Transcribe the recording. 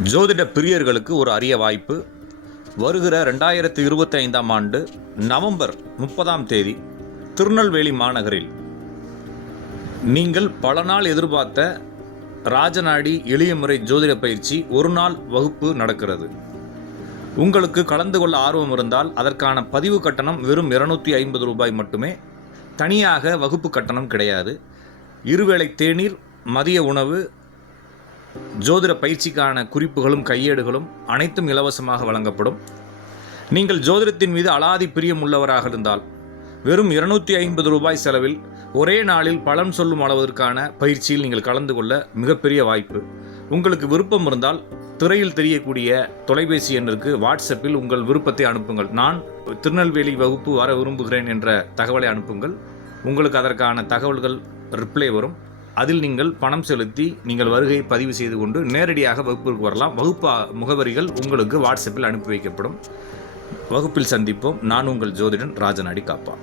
ஜோதிட பிரியர்களுக்கு ஒரு அரிய வாய்ப்பு. வருகிற ரெண்டாயிரத்தி இருபத்தி ஐந்தாம் ஆண்டு நவம்பர் முப்பதாம் தேதி திருநெல்வேலி மாநகரில். நீங்கள் பல நாள் எதிர்பார்த்த ராஜநாடி எளிய முறை ஜோதிட பயிற்சி ஒரு நாள் வகுப்பு நடக்கிறது. உங்களுக்கு கலந்து கொள்ள ஆர்வம் இருந்தால் அதற்கான பதிவு கட்டணம் வெறும் இருநூத்தி ஐம்பது ரூபாய் மட்டுமே. தனியாக வகுப்பு கட்டணம் கிடையாது. இருவேளை தேநீர் மதிய உணவு ஜோதிட பயிற்சிக்கான குறிப்புகளும் கையேடுகளும் அனைத்தும் இலவசமாக வழங்கப்படும். நீங்கள் ஜோதிடத்தின் மீது அலாதி பிரியம் உள்ளவராக இருந்தால் வெறும் இருநூற்றி ஐம்பது ரூபாய் செலவில் ஒரே நாளில் பலன் சொல்லும் அளவிற்கான பயிற்சியில் நீங்கள் கலந்து கொள்ள மிகப்பெரிய வாய்ப்பு. உங்களுக்கு விருப்பம் இருந்தால் திரையில் தெரியக்கூடிய தொலைபேசி எண்ணிற்கு வாட்ஸ்அப்பில் உங்கள் விருப்பத்தை அனுப்புங்கள். நான் திருநெல்வேலி வகுப்பு வர விரும்புகிறேன் என்ற தகவலை அனுப்புங்கள். உங்களுக்கு அதற்கான தகவல்கள் ரிப்ளை வரும். அதில் நீங்கள் பணம் செலுத்தி நீங்கள் வருகை பதிவு செய்து கொண்டு நேரடியாக வகுப்பிற்கு வரலாம். வகுப்பு முகவரிகள் உங்களுக்கு வாட்ஸ்அப்பில் அனுப்பி வைக்கப்படும். வகுப்பில் சந்திப்போம். நான் உங்கள் ஜோதிடன் ராஜநாடி காப்பா.